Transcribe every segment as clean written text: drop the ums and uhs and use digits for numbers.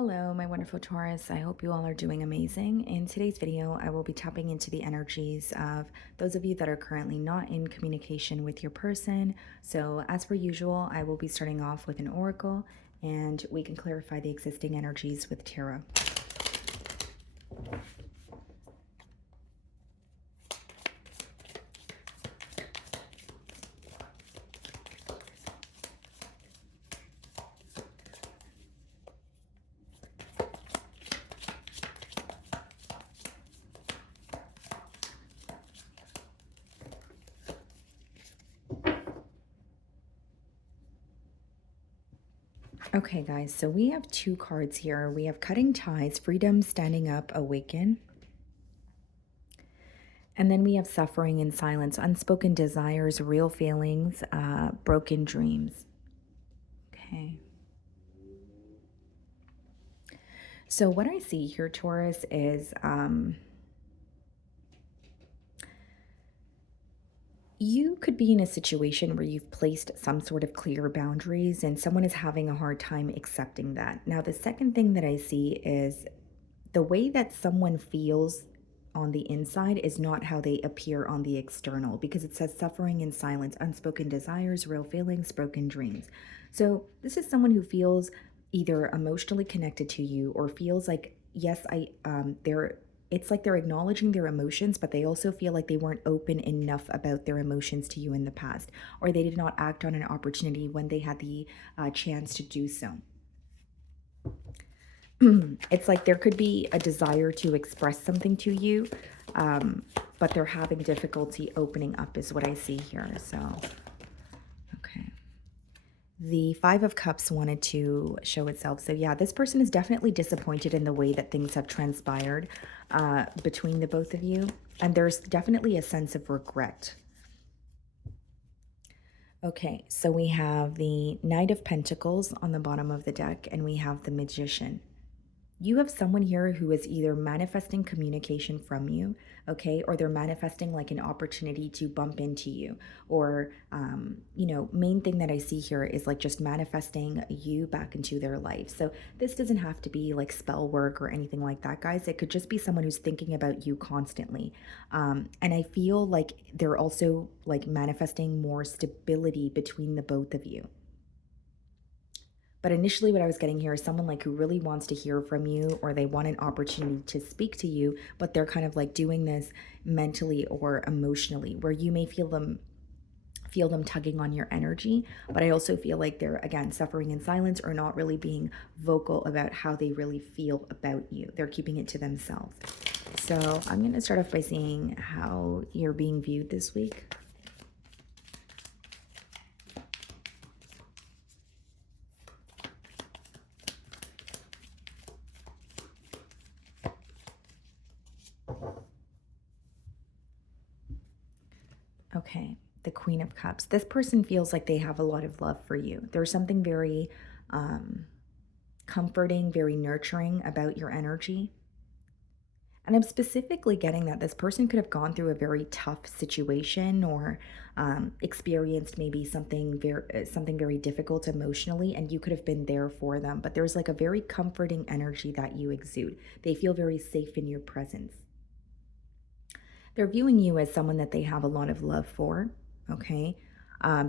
Hello, my wonderful Taurus. I hope you all are doing amazing. In today's video, I will be tapping into the energies of those of you that are currently not in communication with your person. So, as per usual, I will be starting off with an oracle and we can clarify the existing energies with tarot. Okay, guys, so we have two cards here. We have Cutting Ties, Freedom, Standing Up, Awaken. And then we have Suffering in Silence, Unspoken Desires, Real Feelings, Broken Dreams. Okay. So what I see here, Taurus, is you could be in a situation where you've placed some sort of clear boundaries and someone is having a hard time accepting that. Now, the second thing that I see is the way that someone feels on the inside is not how they appear on the external, because it says suffering in silence, unspoken desires, real feelings, broken dreams. So this is someone who feels either emotionally connected to you or feels like, yes, they're it's like they're acknowledging their emotions, but they also feel like they weren't open enough about their emotions to you in the past, or they did not act on an opportunity when they had the chance to do so. It's like there could be a desire to express something to you, but they're having difficulty opening up is what I see here. So, okay. The Five of Cups wanted to show itself. So yeah, this person is definitely disappointed in the way that things have transpired between the both of you. And there's definitely a sense of regret. Okay, so we have the Knight of Pentacles on the bottom of the deck, and we have the Magician. You have someone here who is either manifesting communication from you, okay, or they're manifesting like an opportunity to bump into you, or main thing that I see here is like just manifesting you back into their life. So this doesn't have to be like spell work or anything like that, guys. It could just be someone who's thinking about you constantly. And I feel like they're also like manifesting more stability between the both of you. But initially, what I was getting here is someone like who really wants to hear from you, or they want an opportunity to speak to you, but they're kind of like doing this mentally or emotionally, where you may feel them tugging on your energy. But I also feel like they're, again, suffering in silence or not really being vocal about how they really feel about you. They're keeping it to themselves. So I'm going to start off by seeing how you're being viewed this week. Okay, the Queen of Cups. This person feels like they have a lot of love for you. There's something very comforting, very nurturing about your energy. And I'm specifically getting that this person could have gone through a very tough situation, or experienced maybe something very difficult emotionally, and you could have been there for them. But there's like a very comforting energy that you exude. They feel very safe in your presence. They're viewing you as someone that they have a lot of love for, okay?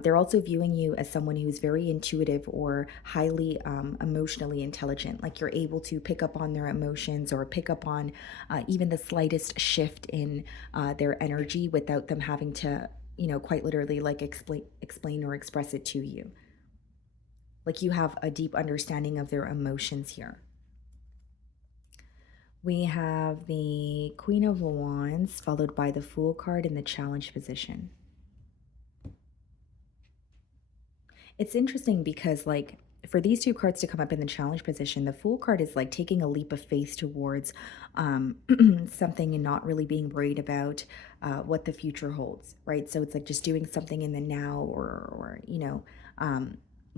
They're also viewing you as someone who's very intuitive or highly emotionally intelligent. Like you're able to pick up on their emotions or pick up on even the slightest shift in their energy without them having to, quite literally like explain or express it to you. Like you have a deep understanding of their emotions here. We have the Queen of Wands followed by the Fool card in the challenge position. It's interesting because, like, for these two cards to come up in the challenge position, the Fool card is like taking a leap of faith towards something and not really being worried about what the future holds, right? So it's like just doing something in the now, or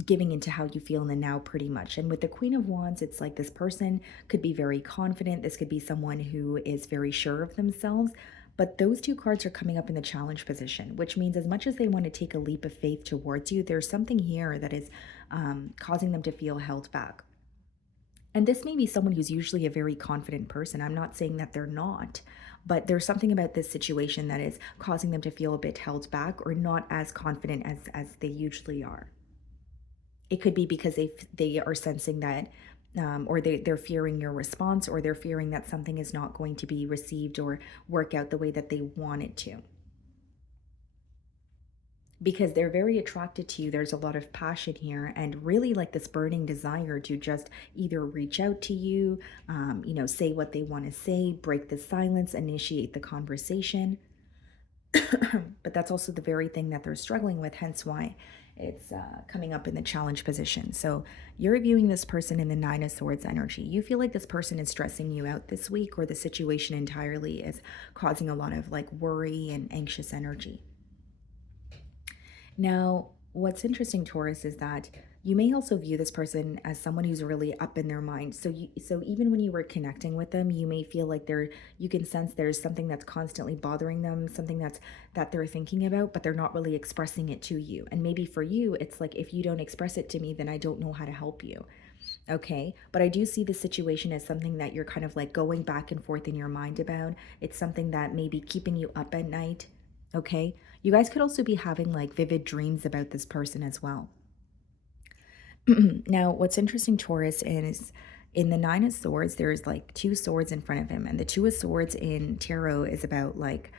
giving into how you feel in the now pretty much. And with the Queen of Wands, it's like this person could be very confident. This could be someone who is very sure of themselves. But those two cards are coming up in the challenge position, which means as much as they want to take a leap of faith towards you, there's something here that is causing them to feel held back. And this may be someone who's usually a very confident person. I'm not saying that they're not, but there's something about this situation that is causing them to feel a bit held back or not as confident as they usually are. It could be because they are sensing that, or they're fearing your response, or they're fearing that something is not going to be received or work out the way that they want it to. Because they're very attracted to you. There's a lot of passion here, and really like this burning desire to just either reach out to you, say what they want to say, break the silence, initiate the conversation. But that's also the very thing that they're struggling with, hence why it's coming up in the challenge position. So you're viewing this person in the Nine of Swords energy. You feel like this person is stressing you out this week, or the situation entirely is causing a lot of like worry and anxious energy. Now, what's interesting, Taurus, is that you may also view this person as someone who's really up in their mind. So even when you were connecting with them, you may feel like you can sense there's something that's constantly bothering them, something that they're thinking about, but they're not really expressing it to you. And maybe for you, it's like, if you don't express it to me, then I don't know how to help you. Okay. But I do see the situation as something that you're kind of like going back and forth in your mind about. It's something that may be keeping you up at night. Okay. You guys could also be having like vivid dreams about this person as well. Now, what's interesting, Taurus, is in the Nine of Swords, there's like two swords in front of him. And the Two of Swords in tarot is about like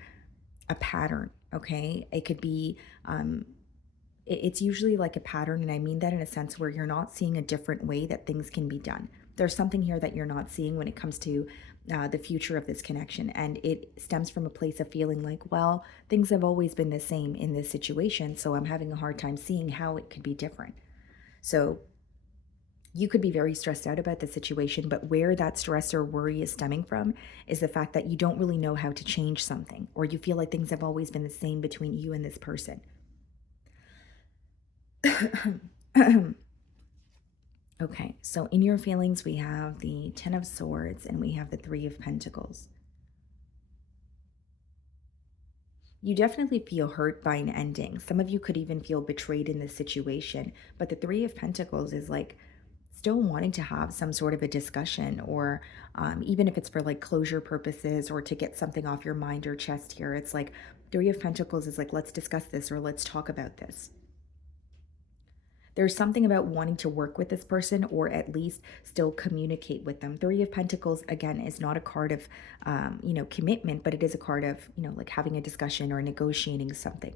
a pattern. Okay. It could be, it's usually like a pattern, and I mean that in a sense where you're not seeing a different way that things can be done. There's something here that you're not seeing when it comes to the future of this connection, and it stems from a place of feeling like, well, things have always been the same in this situation, so I'm having a hard time seeing how it could be different. So you could be very stressed out about the situation, but where that stress or worry is stemming from is the fact that you don't really know how to change something, or you feel like things have always been the same between you and this person. Okay, so in your feelings, we have the Ten of Swords and we have the Three of Pentacles. You definitely feel hurt by an ending. Some of you could even feel betrayed in this situation, but the Three of Pentacles is like still wanting to have some sort of a discussion, or even if it's for like closure purposes or to get something off your mind or chest here. It's like Three of Pentacles is like, let's discuss this or let's talk about this. There's something about wanting to work with this person, or at least still communicate with them. Three of Pentacles, again, is not a card of, commitment, but it is a card of, like having a discussion or negotiating something.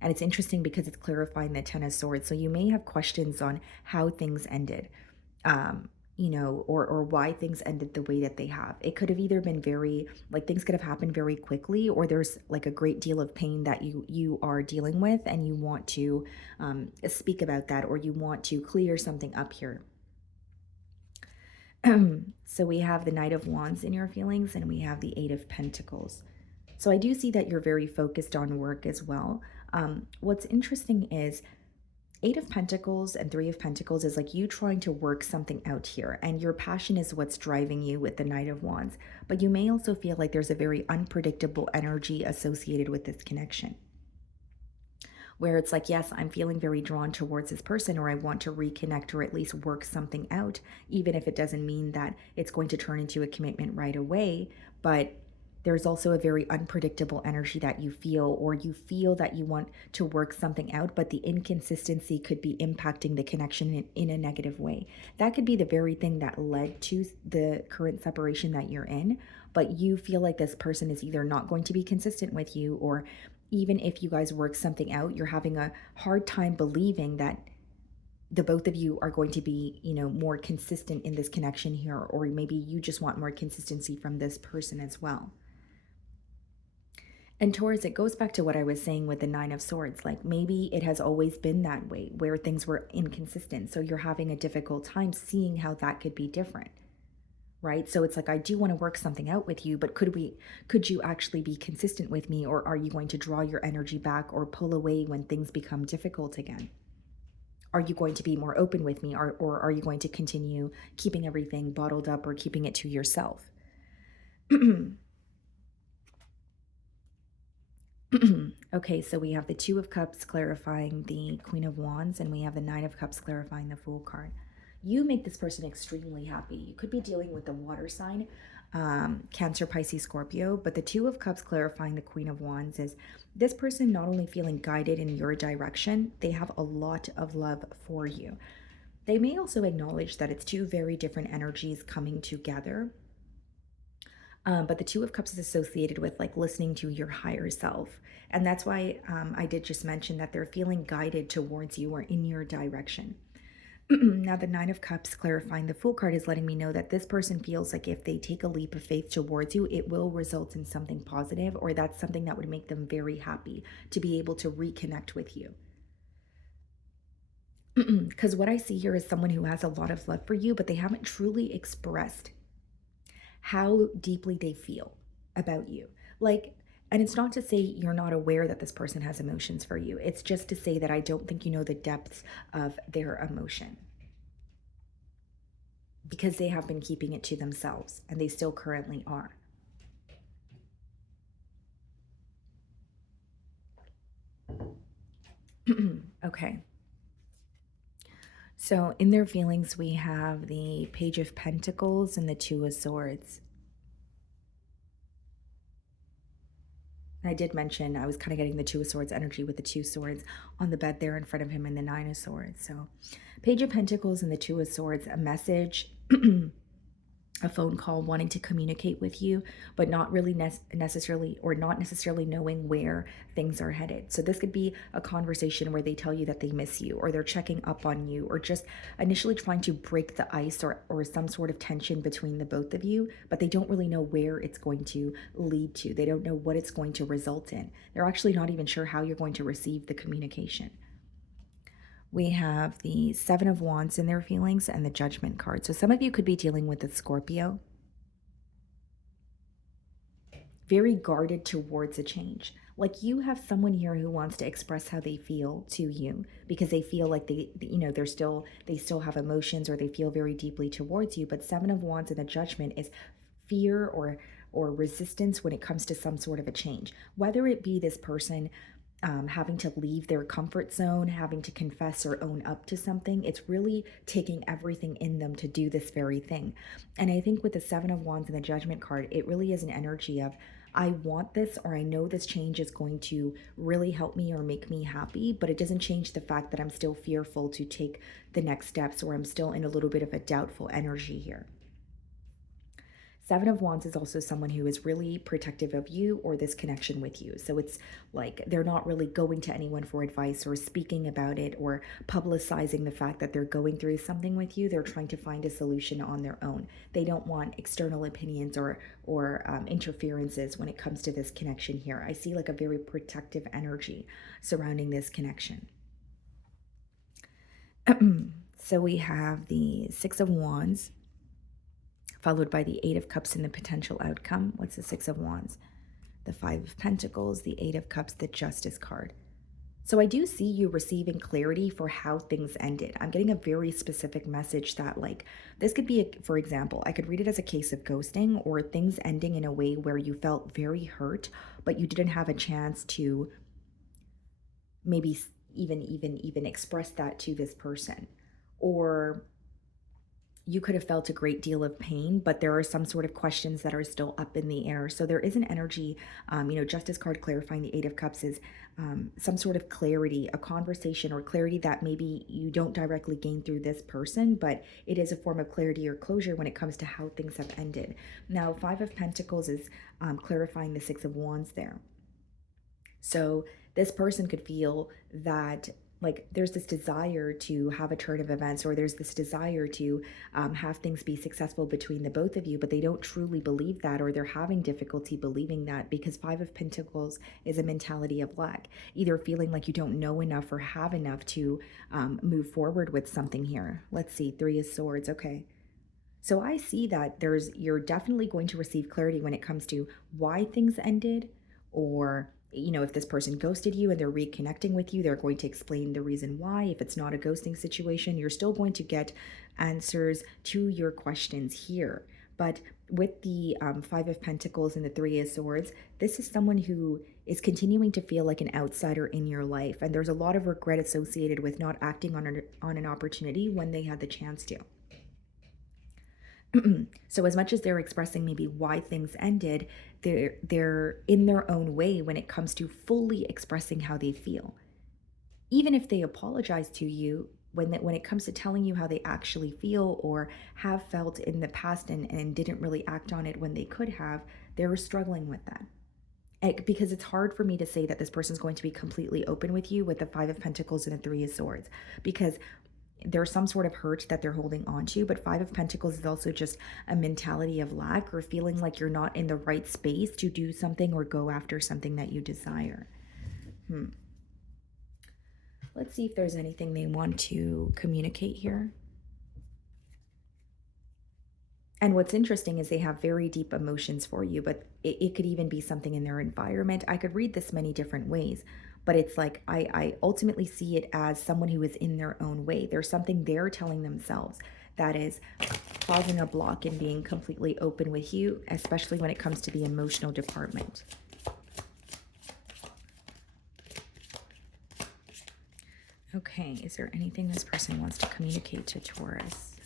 And it's interesting because it's clarifying the Ten of Swords. So you may have questions on how things ended, or why things ended the way that they have. It could have either been very, like, things could have happened very quickly, or there's like a great deal of pain that you are dealing with, and you want to speak about that, or you want to clear something up here. So we have the Knight of Wands in your feelings, and we have the Eight of Pentacles. So I do see that you're very focused on work as well. What's interesting is Eight of Pentacles and Three of Pentacles is like you trying to work something out here, and your passion is what's driving you with the Knight of Wands. But you may also feel like there's a very unpredictable energy associated with this connection, where it's like, yes, I'm feeling very drawn towards this person, or I want to reconnect or at least work something out, even if it doesn't mean that it's going to turn into a commitment right away. But there's also a very unpredictable energy that you feel, or you feel that you want to work something out, but the inconsistency could be impacting the connection in a negative way. That could be the very thing that led to the current separation that you're in, but you feel like this person is either not going to be consistent with you, or even if you guys work something out, you're having a hard time believing that the both of you are going to be, more consistent in this connection here, or maybe you just want more consistency from this person as well. And Taurus, it goes back to what I was saying with the Nine of Swords. Like, maybe it has always been that way, where things were inconsistent. So you're having a difficult time seeing how that could be different, right? So it's like, I do want to work something out with you, but could you actually be consistent with me? Or are you going to draw your energy back or pull away when things become difficult again? Are you going to be more open with me, or are you going to continue keeping everything bottled up or keeping it to yourself? Okay, so we have the Two of Cups clarifying the Queen of Wands, and we have the Nine of Cups clarifying the Fool card. You make this person extremely happy. You could be dealing with the water sign, Cancer, Pisces, Scorpio, but the Two of Cups clarifying the Queen of Wands is this person not only feeling guided in your direction, they have a lot of love for you. They may also acknowledge that it's two very different energies coming together. But the Two of Cups is associated with like listening to your higher self. And that's why I did just mention that they're feeling guided towards you or in your direction. Now, the Nine of Cups clarifying the Fool card is letting me know that this person feels like if they take a leap of faith towards you, it will result in something positive, or that's something that would make them very happy to be able to reconnect with you. Because what I see here is someone who has a lot of love for you, but they haven't truly expressed how deeply they feel about you. Like, and it's not to say you're not aware that this person has emotions for you. It's just to say that I don't think you know the depths of their emotion because they have been keeping it to themselves and they still currently are. Okay. So in their feelings, we have the Page of Pentacles and the Two of Swords. I did mention I was kind of getting the Two of Swords energy with the two swords on the bed there in front of him and the Nine of Swords. So Page of Pentacles and the Two of Swords, a message, a phone call, wanting to communicate with you, but not really necessarily, or not necessarily knowing where things are headed. So this could be a conversation where they tell you that they miss you, or they're checking up on you, or just initially trying to break the ice, or some sort of tension between the both of you, but they don't really know where it's going to lead to. They don't know what it's going to result in. They're actually not even sure how you're going to receive the communication. We have the Seven of Wands in their feelings and the Judgment card. So some of you could be dealing with a Scorpio, very guarded towards a change. Like you have someone here who wants to express how they feel to you because they feel like they still have emotions, or they feel very deeply towards you. But Seven of Wands in the Judgment is fear or resistance when it comes to some sort of a change, whether it be this person having to leave their comfort zone, having to confess or own up to something. It's really taking everything in them to do this very thing. And I think with the Seven of Wands and the Judgment card, it really is an energy of, I want this, or I know this change is going to really help me or make me happy, but it doesn't change the fact that I'm still fearful to take the next steps, or I'm still in a little bit of a doubtful energy here. Seven of Wands is also someone who is really protective of you or this connection with you. So it's like they're not really going to anyone for advice or speaking about it or publicizing the fact that they're going through something with you. They're trying to find a solution on their own. They don't want external opinions or interferences when it comes to this connection here. I see like a very protective energy surrounding this connection. So we have the Six of Wands, followed by the Eight of Cups and the potential outcome. What's the Six of Wands? The Five of Pentacles, the Eight of Cups, the Justice card. So I do see you receiving clarity for how things ended. I'm getting a very specific message that, like, this could be, for example, I could read it as a case of ghosting or things ending in a way where you felt very hurt, but you didn't have a chance to maybe even express that to this person. Or you could have felt a great deal of pain, but there are some sort of questions that are still up in the air. So there is an energy, Justice card clarifying the Eight of Cups is some sort of clarity, a conversation or clarity that maybe you don't directly gain through this person, but it is a form of clarity or closure when it comes to how things have ended. Now, Five of Pentacles is clarifying the Six of Wands there. So this person could feel that like there's this desire to have a turn of events, or there's this desire to have things be successful between the both of you, but they don't truly believe that, or they're having difficulty believing that because Five of Pentacles is a mentality of lack, either feeling like you don't know enough or have enough to move forward with something here. Let's see, Three of Swords. Okay. So I see that you're definitely going to receive clarity when it comes to why things ended, or if this person ghosted you and they're reconnecting with you, they're going to explain the reason why. If it's not a ghosting situation, you're still going to get answers to your questions here. But with the Five of Pentacles and the Three of Swords, this is someone who is continuing to feel like an outsider in your life. And there's a lot of regret associated with not acting on an opportunity when they had the chance to. So as much as they're expressing maybe why things ended, they're in their own way when it comes to fully expressing how they feel. Even if they apologize to you, when it comes to telling you how they actually feel or have felt in the past and didn't really act on it when they could have, they're struggling with that. Because it's hard for me to say that this person's going to be completely open with you with the Five of Pentacles and the Three of Swords, because there's some sort of hurt that they're holding on to. But Five of Pentacles is also just a mentality of lack or feeling like you're not in the right space to do something or go after something that you desire. Let's see if there's anything they want to communicate here. And what's interesting is they have very deep emotions for you, but it could even be something in their environment. I could read this many different ways, but it's like I ultimately see it as someone who is in their own way. There's something they're telling themselves that is causing a block in being completely open with you, especially when it comes to the emotional department. Okay, is there anything this person wants to communicate to Taurus?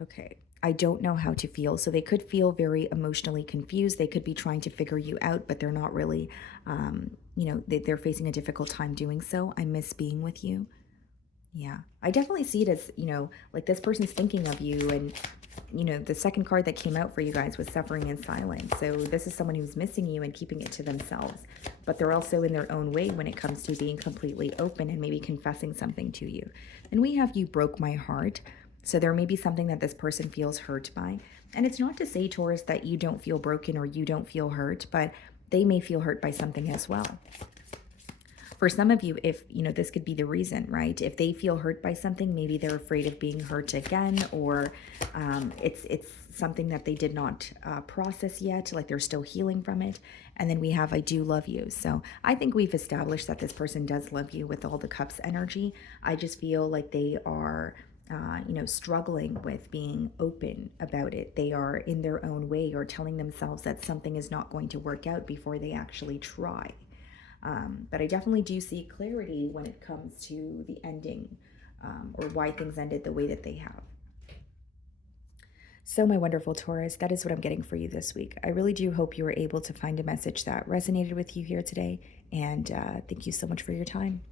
Okay, I don't know how to feel. So they could feel very emotionally confused. They could be trying to figure you out, but they're not really, they're facing a difficult time doing so. I miss being with you. Yeah, I definitely see it as, like this person's thinking of you. And, the second card that came out for you guys was suffering in silence. So this is someone who's missing you and keeping it to themselves. But they're also in their own way when it comes to being completely open and maybe confessing something to you. And we have You Broke My Heart. So there may be something that this person feels hurt by. And it's not to say, Taurus, that you don't feel broken or you don't feel hurt, but they may feel hurt by something as well. For some of you, if, this could be the reason, right? If they feel hurt by something, maybe they're afraid of being hurt again, or it's something that they did not process yet, like they're still healing from it. And then we have I Do Love You. So I think we've established that this person does love you with all the cups energy. I just feel like they are struggling with being open about it. They are in their own way or telling themselves that something is not going to work out before they actually try. But I definitely do see clarity when it comes to the ending or why things ended the way that they have. So my wonderful Taurus, that is what I'm getting for you this week. I really do hope you were able to find a message that resonated with you here today. And thank you so much for your time.